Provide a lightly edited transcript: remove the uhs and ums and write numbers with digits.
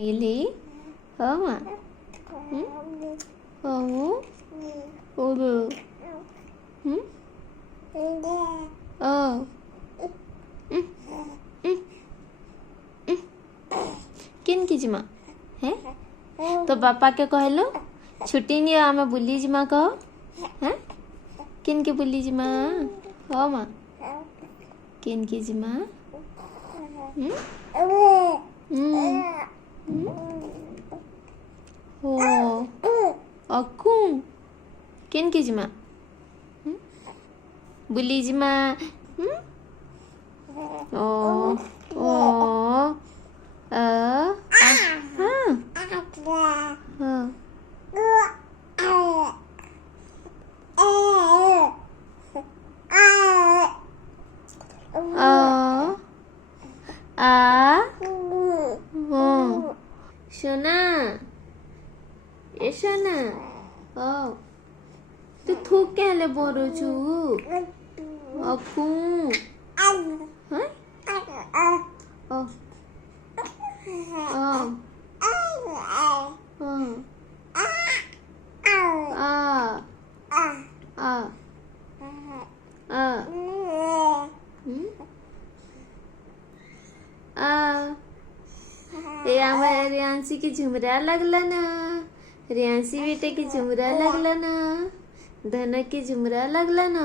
Ili, hama. Hamu, oru. Oh. किन की जिमा है तो बापा के कहलो छुट्टी नहीं आमे बुली जिमा कहो हैं किन के बुली जिमा हो माँ किन की जिमा हो अक्कू किन की जिमा बुली जिमा ओ ओ हाँ सोना ए सोना ओ तू थूक के ले बोरो छु अक्कू हाँ ओ रियांशी की झुमरा लगला ना रियांशी बेटे की झुमरा लगला ना धनक की झुमरा लगला ना